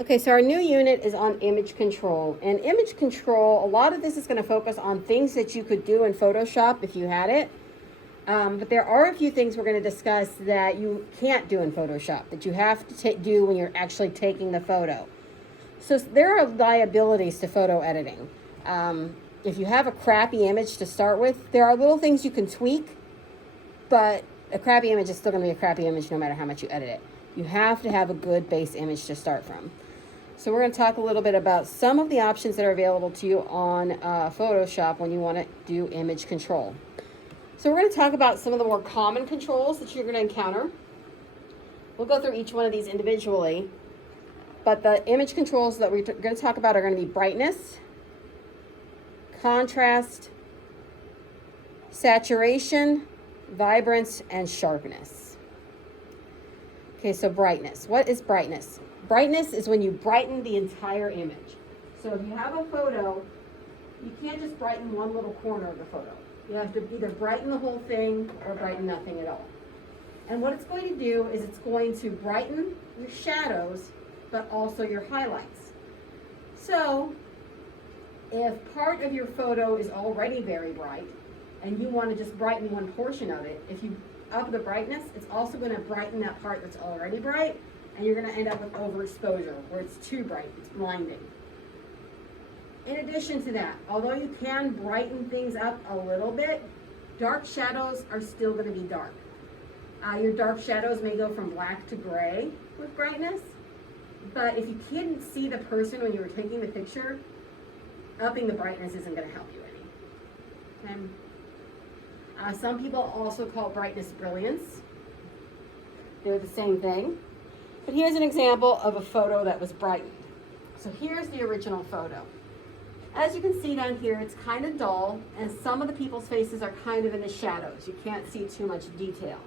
Okay, so our new unit is on image control. And image control, a lot of this is going to focus on things that you could do in Photoshop if you had it. But there are a few things we're going to discuss that you can't do in Photoshop, that you have to do when you're actually taking the photo. So there are liabilities to photo editing. If you have a crappy image to start with, there are little things you can tweak, but a crappy image is still going to be a crappy image no matter how much you edit it. You have to have a good base image to start from. So we're going to talk a little bit about some of the options that are available to you on Photoshop when you want to do image control. So we're going to talk about some of the more common controls that you're going to encounter. We'll go through each one of these individually, but the image controls that we're going to talk about are going to be brightness, contrast, saturation, vibrance, and sharpness. Okay, so brightness. What is brightness? Brightness is when you brighten the entire image. So if you have a photo, you can't just brighten one little corner of the photo. You have to either brighten the whole thing or brighten nothing at all. And what it's going to do is it's going to brighten your shadows, but also your highlights. So if part of your photo is already very bright and you want to just brighten one portion of it, if you up the brightness, it's also going to brighten that part that's already bright, and you're going to end up with overexposure where it's too bright, it's blinding. In addition to that, although you can brighten things up a little bit, dark shadows are still going to be dark. Your dark shadows may go from black to gray with brightness, but if you couldn't see the person when you were taking the picture, upping the brightness isn't going to help you any. Okay? Some people also call brightness brilliance. They're the same thing. But here's an example of a photo that was brightened. So here's the original photo. As you can see down here, it's kind of dull, and some of the people's faces are kind of in the shadows. You can't see too much detail.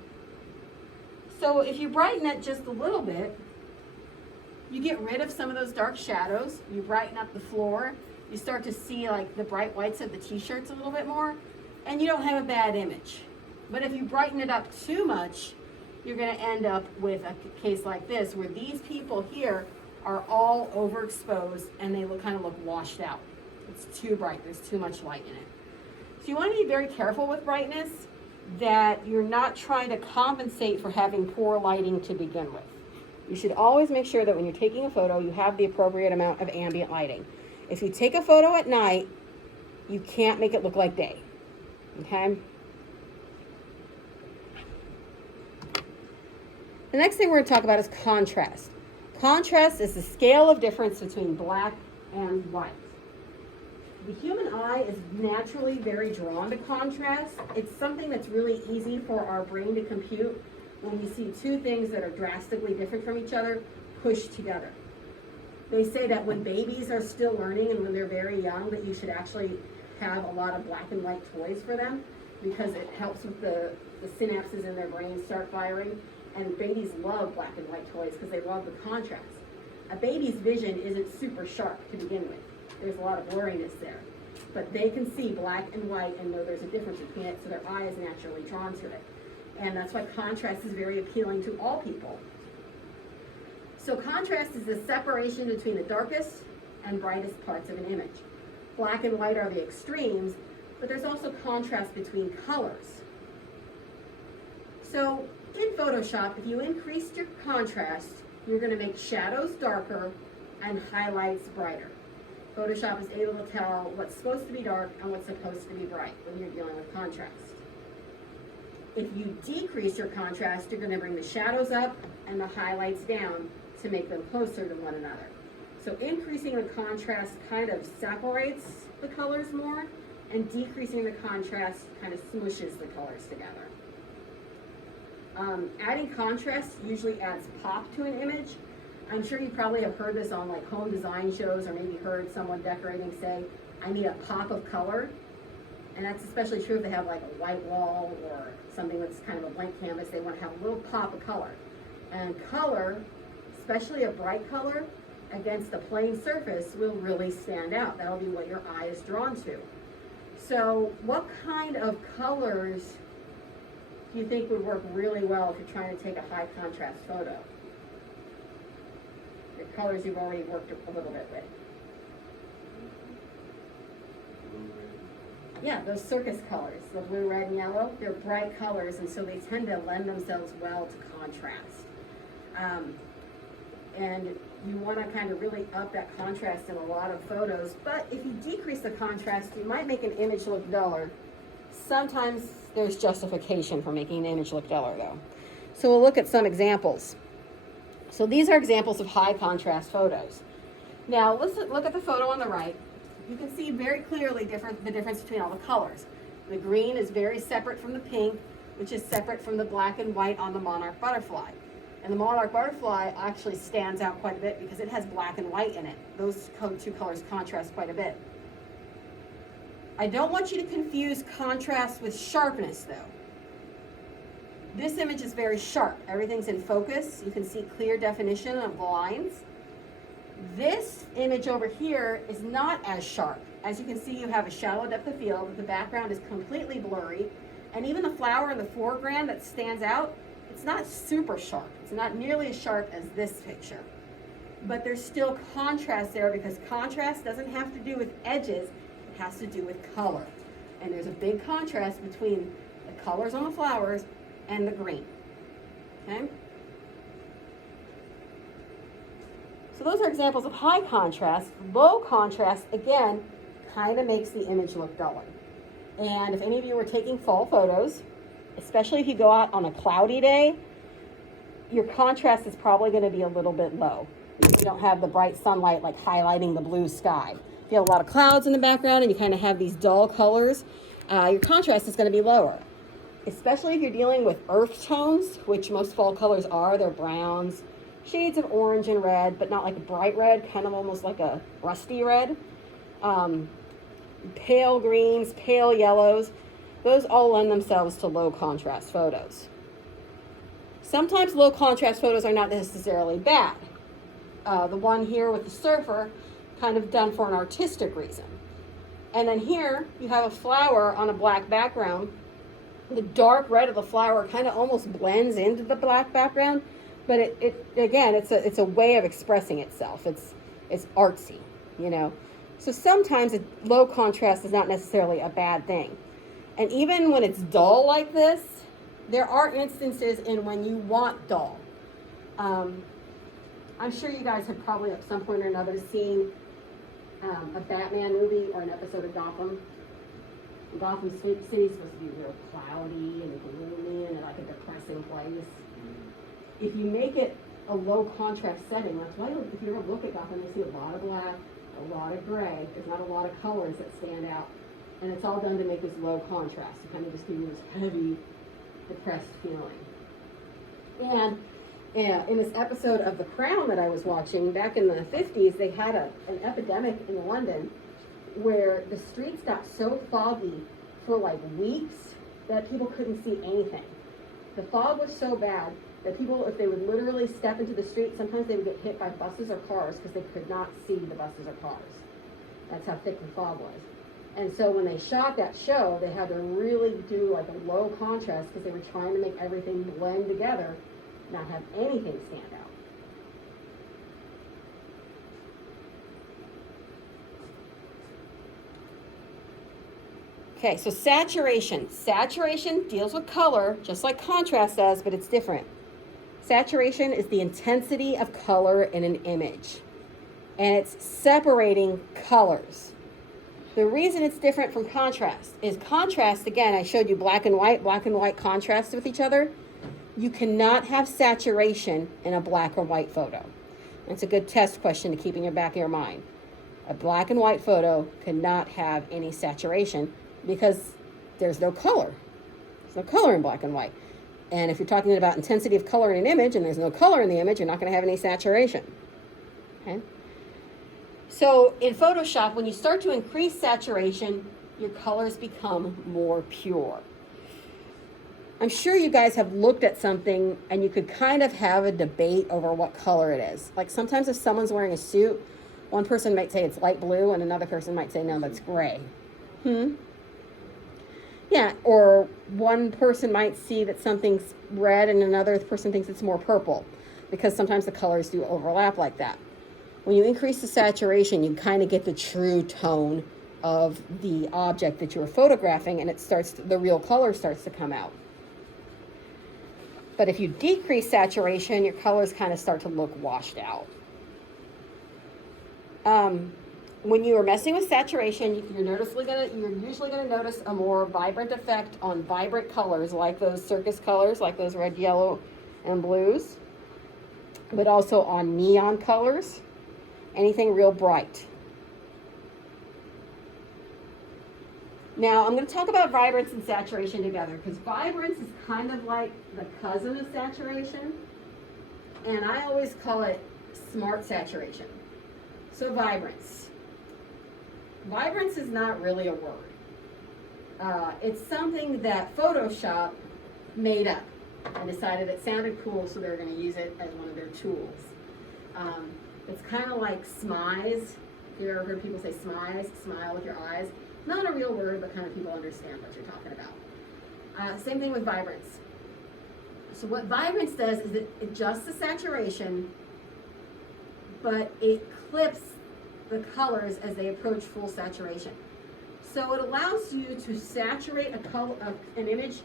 So if you brighten it just a little bit, you get rid of some of those dark shadows, you brighten up the floor, you start to see like the bright whites of the t-shirts a little bit more, and you don't have a bad image. But if you brighten it up too much, you're going to end up with a case like this, where these people here are all overexposed and they kind of look washed out. It's too bright, there's too much light in it. So you want to be very careful with brightness, that you're not trying to compensate for having poor lighting to begin with. You should always make sure that when you're taking a photo, you have the appropriate amount of ambient lighting. If you take a photo at night, you can't make it look like day. Okay? The next thing we're going to talk about is contrast. Contrast is the scale of difference between black and white. The human eye is naturally very drawn to contrast. It's something that's really easy for our brain to compute when you see two things that are drastically different from each other pushed together. They say that when babies are still learning and when they're very young, that you should actually have a lot of black and white toys for them, because it helps with the synapses in their brain start firing. And babies love black and white toys because they love the contrast. A baby's vision isn't super sharp to begin with. There's a lot of blurriness there. But they can see black and white and know there's a difference between it, so their eye is naturally drawn to it. And that's why contrast is very appealing to all people. So contrast is the separation between the darkest and brightest parts of an image. Black and white are the extremes, but there's also contrast between colors. So in Photoshop, if you increase your contrast, you're going to make shadows darker and highlights brighter. Photoshop is able to tell what's supposed to be dark and what's supposed to be bright when you're dealing with contrast. If you decrease your contrast, you're going to bring the shadows up and the highlights down to make them closer to one another. So increasing the contrast kind of separates the colors more, and decreasing the contrast kind of smooshes the colors together. Adding contrast usually adds pop to an image. I'm sure you probably have heard this on like home design shows, or maybe heard someone decorating say, I need a pop of color. And that's especially true if they have like a white wall or something that's kind of a blank canvas. They want to have a little pop of color. And color, especially a bright color, against a plain surface will really stand out. That'll be what your eye is drawn to. So what kind of colors do you think would work really well if you're trying to take a high contrast photo? Your colors you've already worked a little bit with. Yeah, those circus colors, the blue, red, and yellow, they're bright colors, and so they tend to lend themselves well to contrast. And you want to kind of really up that contrast in a lot of photos, but if you decrease the contrast, you might make an image look duller. Sometimes there's justification for making an image look duller, though. So we'll look at some examples. So these are examples of high contrast photos. Now let's look at the photo on the right. You can see very clearly the difference between all the colors. The green is very separate from the pink, which is separate from the black and white on the monarch butterfly. And the monarch butterfly actually stands out quite a bit because it has black and white in it. Those two colors contrast quite a bit. I don't want you to confuse contrast with sharpness, though. This image is very sharp. Everything's in focus. You can see clear definition of the lines. This image over here is not as sharp. As you can see, you have a shallow depth of field. The background is completely blurry. And even the flower in the foreground that stands out, it's not super sharp. It's not nearly as sharp as this picture. But there's still contrast there because contrast doesn't have to do with edges. It has to do with color. And there's a big contrast between the colors on the flowers and the green. Okay? So those are examples of high contrast. Low contrast, again, kind of makes the image look duller. And if any of you were taking fall photos, especially if you go out on a cloudy day, your contrast is probably going to be a little bit low. You don't have the bright sunlight like highlighting the blue sky. If you have a lot of clouds in the background and you kind of have these dull colors, your contrast is going to be lower. Especially if you're dealing with earth tones, which most fall colors are. They're browns, shades of orange and red, but not like a bright red, kind of almost like a rusty red. Pale greens, pale yellows, those all lend themselves to low contrast photos. Sometimes low contrast photos are not necessarily bad. The one here with the surfer, kind of done for an artistic reason. And then here you have a flower on a black background. The dark red of the flower kind of almost blends into the black background, but it's a way of expressing itself. It's artsy, you know. So sometimes low contrast is not necessarily a bad thing. And even when it's dull like this, there are instances in when you want dull. I'm sure you guys have probably at some point or another seen a Batman movie or an episode of Gotham. Gotham City is supposed to be real cloudy and gloomy and like a depressing place. If you make it a low contrast setting, that's why if you ever look at Gotham, you see a lot of black, a lot of gray. There's not a lot of colors that stand out. And it's all done to make this low contrast, to kind of just give you this heavy, depressed feeling. And in this episode of The Crown that I was watching, back in the 50s, they had an epidemic in London where the streets got so foggy for like weeks that people couldn't see anything. The fog was so bad that people, if they would literally step into the street, sometimes they would get hit by buses or cars because they could not see the buses or cars. That's how thick the fog was. And so when they shot that show, they had to really do like a low contrast because they were trying to make everything blend together, not have anything stand out. Okay, so saturation. Saturation deals with color, just like contrast does, but it's different. Saturation is the intensity of color in an image, and it's separating colors. The reason it's different from contrast is contrast, again, I showed you black and white contrast with each other. You cannot have saturation in a black or white photo. It's a good test question to keep in your back of your mind. A black and white photo cannot have any saturation because there's no color. There's no color in black and white. And if you're talking about intensity of color in an image and there's no color in the image, you're not going to have any saturation. Okay? So in Photoshop, when you start to increase saturation, your colors become more pure. I'm sure you guys have looked at something and you could kind of have a debate over what color it is. Like sometimes if someone's wearing a suit, one person might say it's light blue and another person might say, no, that's gray. Yeah, or one person might see that something's red and another person thinks it's more purple because sometimes the colors do overlap like that. when you increase the saturation, you kind of get the true tone of the object that you're photographing, and the real color starts to come out. But if you decrease saturation, your colors kind of start to look washed out. When you are messing with saturation, you're usually gonna notice a more vibrant effect on vibrant colors, like those circus colors, like those red, yellow, and blues, but also on neon colors, anything real bright. Now, I'm going to talk about vibrance and saturation together, because vibrance is kind of like the cousin of saturation, and I always call it smart saturation. So vibrance. Vibrance is not really a word. It's something that Photoshop made up and decided it sounded cool, so they're going to use it as one of their tools. It's kind of like smize. Have you ever heard people say smize, smile with your eyes? Not a real word, but kind of people understand what you're talking about. Same thing with vibrance. So what vibrance does is it adjusts the saturation, but it clips the colors as they approach full saturation. So it allows you to saturate an image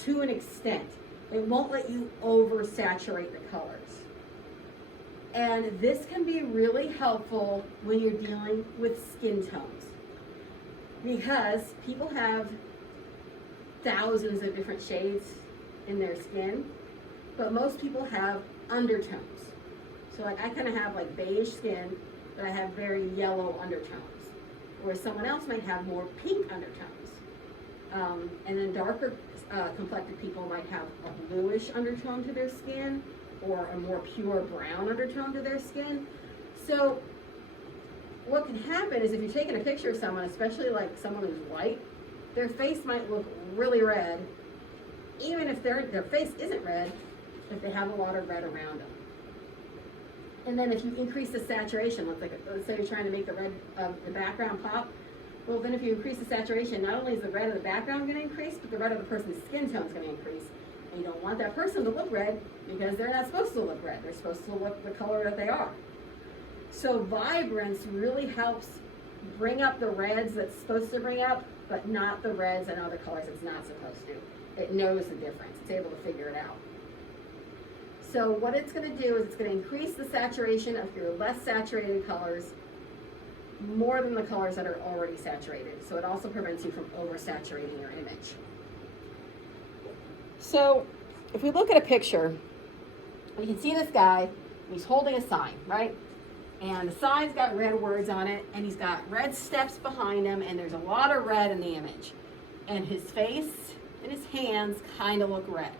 to an extent. It won't let you oversaturate the colors. And this can be really helpful when you're dealing with skin tones, because people have thousands of different shades in their skin, but most people have undertones. So like I kind of have like beige skin, but I have very yellow undertones, whereas someone else might have more pink undertones. And then darker complected people might have a bluish undertone to their skin, or a more pure brown undertone to their skin. So what can happen is if you're taking a picture of someone, especially like someone who's white, their face might look really red, even if their face isn't red, if they have a lot of red around them. And then if you increase the saturation, let's say you're trying to make the red of the background pop, well then if you increase the saturation, not only is the red of the background going to increase, but the red of the person's skin tone is going to increase. And you don't want that person to look red, because they're not supposed to look red. They're supposed to look the color that they are. So vibrance really helps bring up the reds that it's supposed to bring up, but not the reds and other colors it's not supposed to. It knows the difference. It's able to figure it out. So what it's going to do is it's going to increase the saturation of your less saturated colors more than the colors that are already saturated. So it also prevents you from oversaturating your image. So if we look at a picture, you can see this guy, he's holding a sign, right? And the sign's got red words on it, and he's got red steps behind him, and there's a lot of red in the image. And his face and his hands kind of look red.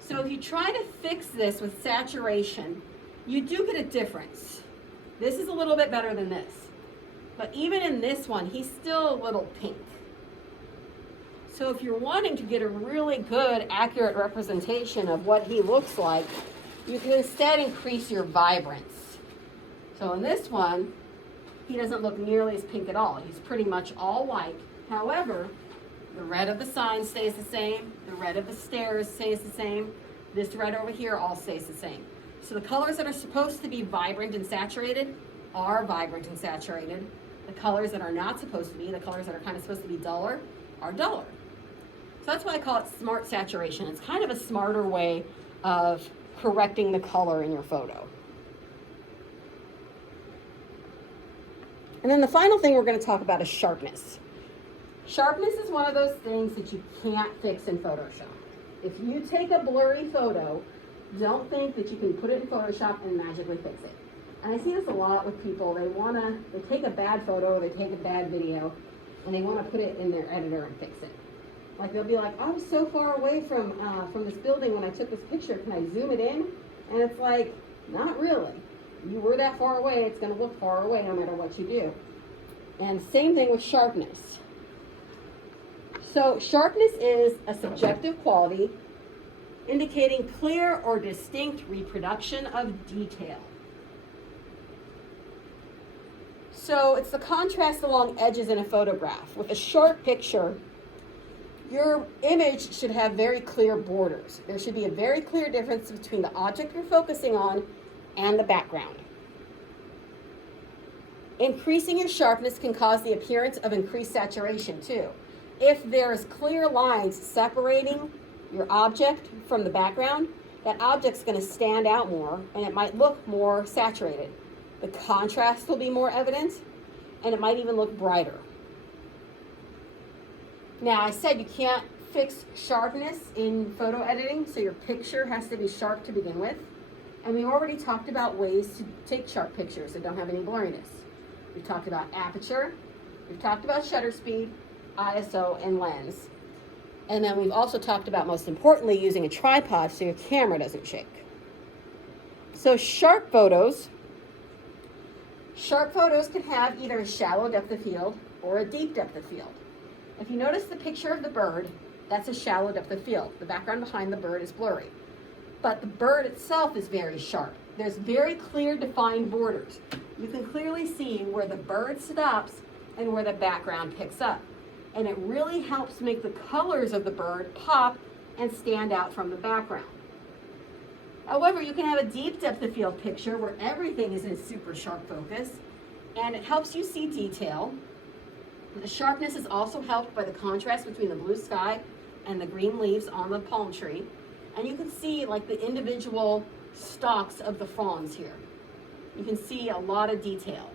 So if you try to fix this with saturation, you do get a difference. This is a little bit better than this. But even in this one, he's still a little pink. So if you're wanting to get a really good, accurate representation of what he looks like, you can instead increase your vibrance. So in this one, he doesn't look nearly as pink at all. He's pretty much all white. However, the red of the sign stays the same. The red of the stairs stays the same. This red over here all stays the same. So the colors that are supposed to be vibrant and saturated are vibrant and saturated. The colors that are not supposed to be, the colors that are kind of supposed to be duller, are duller. So that's why I call it smart saturation. It's kind of a smarter way of correcting the color in your photo. And then the final thing we're going to talk about is sharpness. Sharpness is one of those things that you can't fix in Photoshop. If you take a blurry photo, don't think that you can put it in Photoshop and magically fix it. And I see this a lot with people. They take a bad photo, they take a bad video, and they want to put it in their editor and fix it. Like they'll be like, I was so far away from this building when I took this picture. Can I zoom it in? And it's like, not really. You were that far away. It's going to look far away no matter what you do. And same thing with sharpness. So sharpness is a subjective quality indicating clear or distinct reproduction of detail. So it's the contrast along edges in a photograph. With a sharp picture, your image should have very clear borders. There should be a very clear difference between the object you're focusing on and the background. Increasing your sharpness can cause the appearance of increased saturation too. If there's clear lines separating your object from the background, that object's going to stand out more and it might look more saturated. The contrast will be more evident and it might even look brighter. Now, I said you can't fix sharpness in photo editing, so your picture has to be sharp to begin with. And we already talked about ways to take sharp pictures that don't have any blurriness. We've talked about aperture, we've talked about shutter speed, ISO, and lens. And then we've also talked about, most importantly, using a tripod so your camera doesn't shake. So sharp photos can have either a shallow depth of field or a deep depth of field. If you notice the picture of the bird, that's a shallow depth of field. The background behind the bird is blurry. But the bird itself is very sharp. There's very clear defined borders. You can clearly see where the bird stops and where the background picks up. And it really helps make the colors of the bird pop and stand out from the background. However, you can have a deep depth of field picture where everything is in super sharp focus, and it helps you see detail. The sharpness is also helped by the contrast between the blue sky and the green leaves on the palm tree. And you can see like the individual stalks of the fronds here. You can see a lot of detail.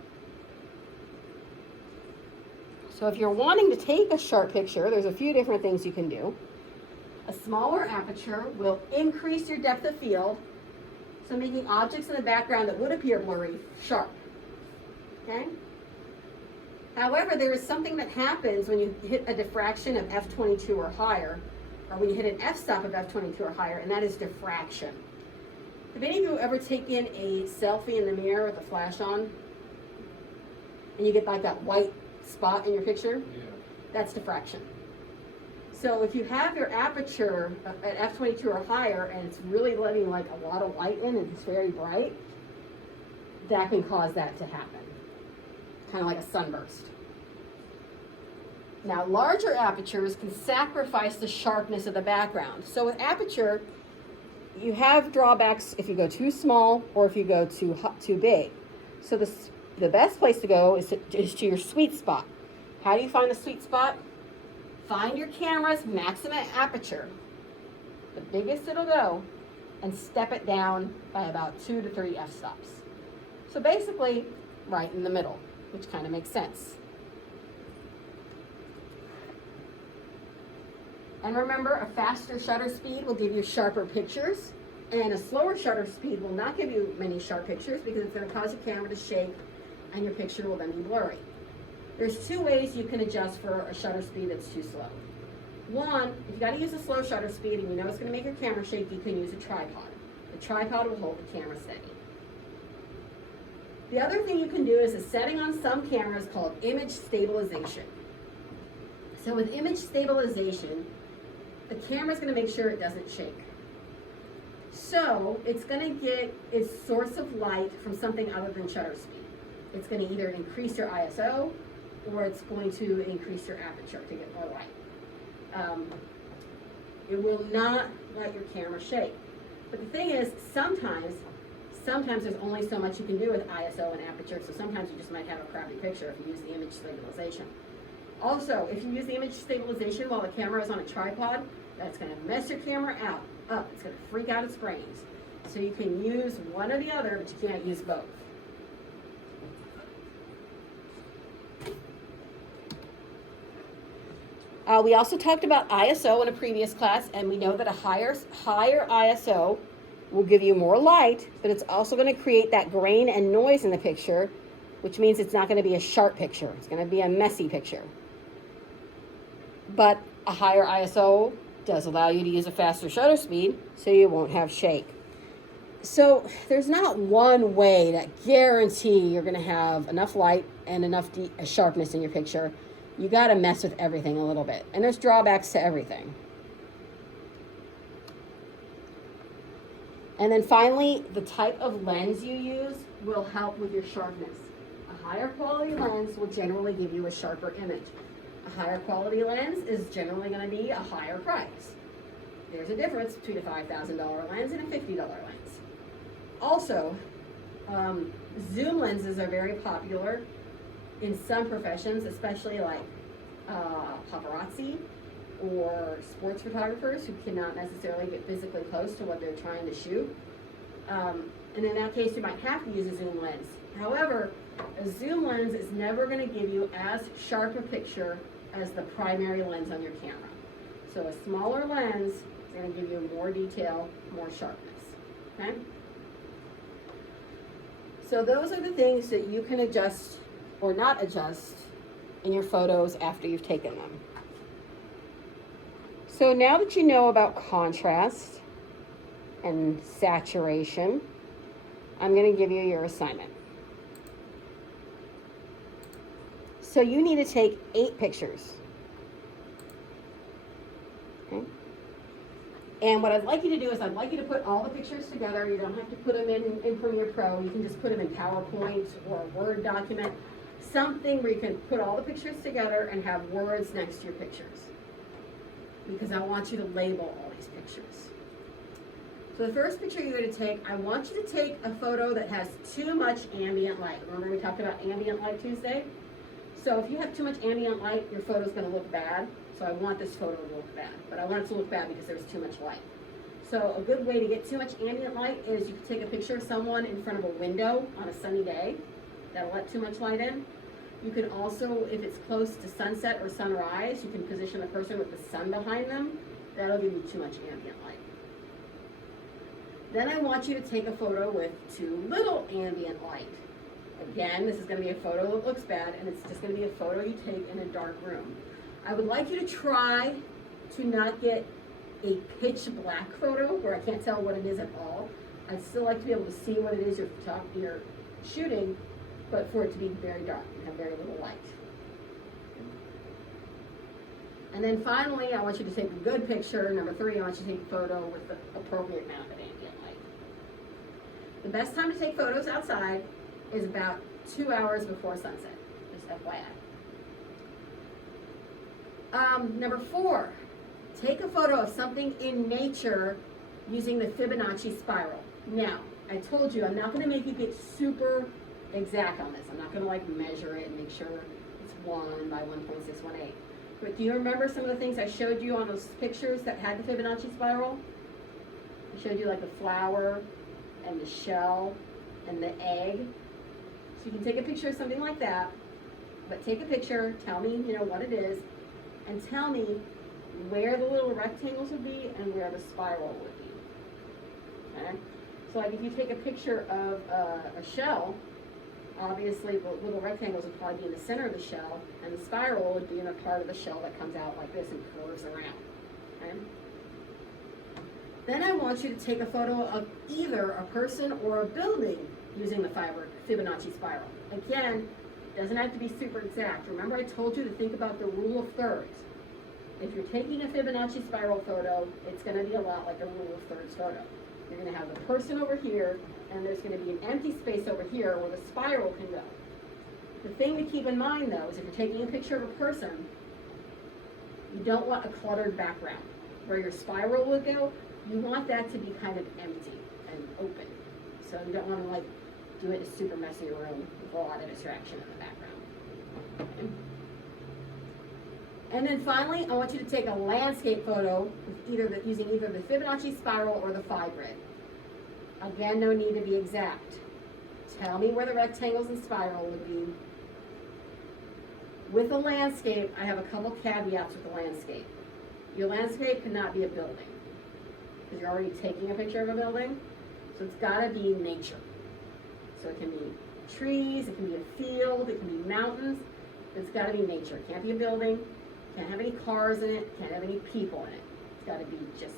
So if you're wanting to take a sharp picture, there's a few different things you can do. A smaller aperture will increase your depth of field, so making objects in the background that would appear blurry sharp. Okay? However, there is something that happens when you hit a diffraction of f22 or higher, or when you hit an f-stop of f22 or higher, and that is diffraction. Have any of you ever taken a selfie in the mirror with a flash on, and you get like that white spot in your picture? Yeah. That's diffraction. So if you have your aperture at f22 or higher, and it's really letting like a lot of light in, and it's very bright, that can cause that to happen. Kind of like a sunburst. Now, larger apertures can sacrifice the sharpness of the background. So with aperture, you have drawbacks if you go too small or if you go too big. So the best place to go is to your sweet spot. How do you find the sweet spot? Find your camera's maximum aperture, the biggest it'll go, and step it down by about 2 to 3 f-stops. So basically, right in the middle, which kind of makes sense. And remember, a faster shutter speed will give you sharper pictures, and a slower shutter speed will not give you many sharp pictures because it's going to cause your camera to shake and your picture will then be blurry. There's 2 ways you can adjust for a shutter speed that's too slow. One, if you got to use a slow shutter speed and you know it's going to make your camera shake, you can use a tripod. The tripod will hold the camera steady. The other thing you can do is a setting on some cameras called image stabilization. So with image stabilization, the camera's going to make sure it doesn't shake. So it's going to get its source of light from something other than shutter speed. It's going to either increase your ISO or it's going to increase your aperture to get more light. It will not let your camera shake. But the thing is, sometimes there's only so much you can do with ISO and aperture, so sometimes you just might have a crappy picture if you use the image stabilization. Also, if you use the image stabilization while the camera is on a tripod, that's going to mess your camera up. It's going to freak out its brains. So you can use one or the other, but you can't use both. We also talked about ISO in a previous class, and we know that a higher ISO will give you more light, but it's also going to create that grain and noise in the picture, which means it's not going to be a sharp picture. It's going to be a messy picture. But a higher ISO does allow you to use a faster shutter speed, so you won't have shake. So there's not one way that guarantee you're going to have enough light and enough sharpness in your picture. You got to mess with everything a little bit, and there's drawbacks to everything. And then finally, the type of lens you use will help with your sharpness. A higher quality lens will generally give you a sharper image. A higher quality lens is generally going to be a higher price. There's a difference between a $5,000 lens and a $50 lens. Also, zoom lenses are very popular in some professions, especially like paparazzi or sports photographers who cannot necessarily get physically close to what they're trying to shoot. And in that case, you might have to use a zoom lens. However, a zoom lens is never going to give you as sharp a picture as the primary lens on your camera. So a smaller lens is going to give you more detail, more sharpness. Okay? So those are the things that you can adjust or not adjust in your photos after you've taken them. So now that you know about contrast and saturation, I'm going to give you your assignment. So you need to take 8 pictures. Okay? And what I'd like you to do is I'd like you to put all the pictures together. You don't have to put them in Premiere Pro. You can just put them in PowerPoint or a Word document. Something where you can put all the pictures together and have words next to your pictures. Because I want you to label all these pictures. So the first picture you're going to take, I want you to take a photo that has too much ambient light. Remember we talked about ambient light Tuesday? So if you have too much ambient light, your photo's going to look bad. So I want this photo to look bad. But I want it to look bad because there's too much light. So a good way to get too much ambient light is you can take a picture of someone in front of a window on a sunny day. That'll let too much light in. You can also, if it's close to sunset or sunrise, you can position the person with the sun behind them. That'll give you too much ambient light. Then I want you to take a photo with too little ambient light. Again, this is going to be a photo that looks bad, and it's just going to be a photo you take in a dark room. I would like you to try to not get a pitch black photo where I can't tell what it is at all. I'd still like to be able to see what it is you're shooting, but for it to be very dark and have very little light. And then finally, I want you to take a good picture. Number 3, I want you to take a photo with the appropriate amount of ambient light. The best time to take photos outside is about 2 hours before sunset, just FYI. Number 4, take a photo of something in nature using the Fibonacci spiral. Now, I told you I'm not going to make you get super exact on this. I'm not going to like measure it and make sure it's 1 by 1.618. But do you remember some of the things I showed you on those pictures that had the Fibonacci spiral? I showed you like the flower and the shell and the egg. So you can take a picture of something like that, but take a picture, tell me, what it is, and tell me where the little rectangles would be and where the spiral would be. Okay? So like if you take a picture of a shell, obviously the little rectangles would probably be in the center of the shell, and the spiral would be in the part of the shell that comes out like this and curves around. Okay? Then I want you to take a photo of either a person or a building using the Fibonacci spiral. Again, it doesn't have to be super exact. Remember I told you to think about the rule of thirds. If you're taking a Fibonacci spiral photo, it's going to be a lot like a rule of thirds photo. You're going to have the person over here, and there's going to be an empty space over here where the spiral can go. The thing to keep in mind, though, is if you're taking a picture of a person, you don't want a cluttered background. Where your spiral would go, you want that to be kind of empty and open. So you don't want to, do it in a super messy room with a lot of distraction in the background. Okay. And then finally, I want you to take a landscape photo with using either the Fibonacci spiral or the phi grid. Again, no need to be exact. Tell me where the rectangles and spiral would be. With a landscape, I have a couple caveats with the landscape. Your landscape cannot be a building, because you're already taking a picture of a building, so it's got to be nature. So it can be trees, it can be a field, it can be mountains, but it's got to be nature. It can't be a building, can't have any cars in it, can't have any people in it. It's got to be just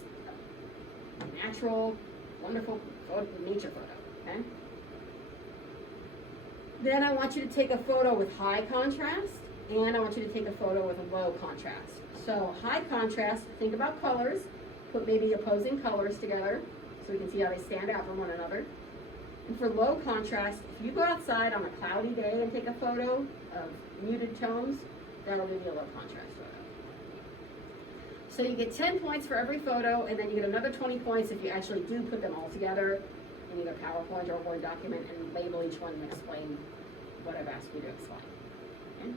a natural, wonderful nature photo, okay? Then I want you to take a photo with high contrast, and I want you to take a photo with a low contrast. So high contrast, think about colors, put maybe opposing colors together so we can see how they stand out from one another. And for low contrast, if you go outside on a cloudy day and take a photo of muted tones, that'll give you a low contrast photo. So you get 10 points for every photo, and then you get another 20 points if you actually do put them all together in either PowerPoint or a Word document and label each one and explain what I've asked you to explain. Okay.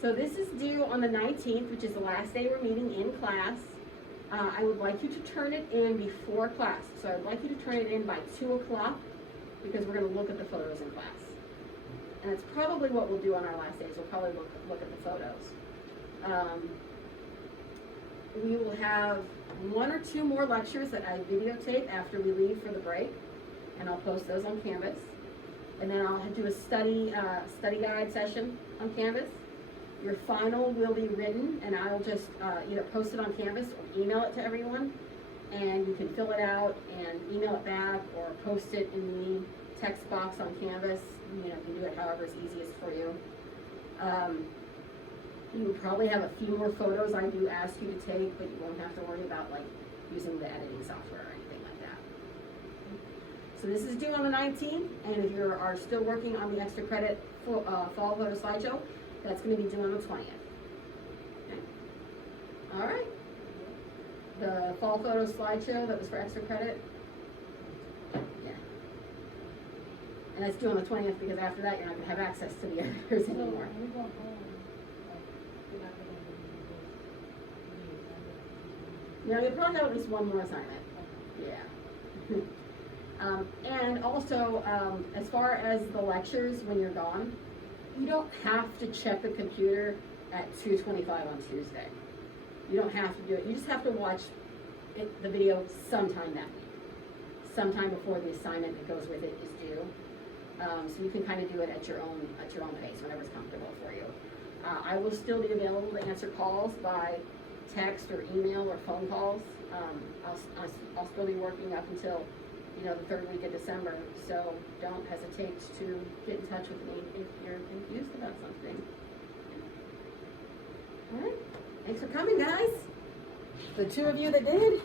So this is due on the 19th, which is the last day we're meeting in class. I would like you to turn it in before class. So I'd like you to turn it in by 2 o'clock because we're going to look at the photos in class. And that's probably what we'll do on our last days. We'll probably look at the photos. We will have 1 or 2 more lectures that I videotape after we leave for the break, and I'll post those on Canvas. And then I'll do a study guide session on Canvas. Your final will be written, and I'll just either post it on Canvas or email it to everyone, and you can fill it out and email it back or post it in the text box on Canvas. You know, you can do it however is easiest for you. You will probably have a few more photos I do ask you to take, but you won't have to worry about like using the editing software or anything like that. So this is due on the 19th, and if you are still working on the extra credit fall photo slideshow, that's going to be due on the 20th. Okay. All right. The fall photo slideshow that was for extra credit. Yeah. And that's due on the 20th because after that you're not going to have access to the editors anymore. No, you'll probably have at least one more assignment. Yeah. And also, as far as the lectures when you're gone, you don't have to check the computer at 2:25 on Tuesday. You don't have to do it. You just have to watch the video sometime that week. Sometime before the assignment that goes with it is due. So you can kind of do it at your own pace, whenever's comfortable for you. I will still be available to answer calls by text or email or phone calls. I'll still be working up until the 3rd week of December. So don't hesitate to get in touch with me if you're confused about something. All right. Thanks for coming, guys. The 2 of you that did.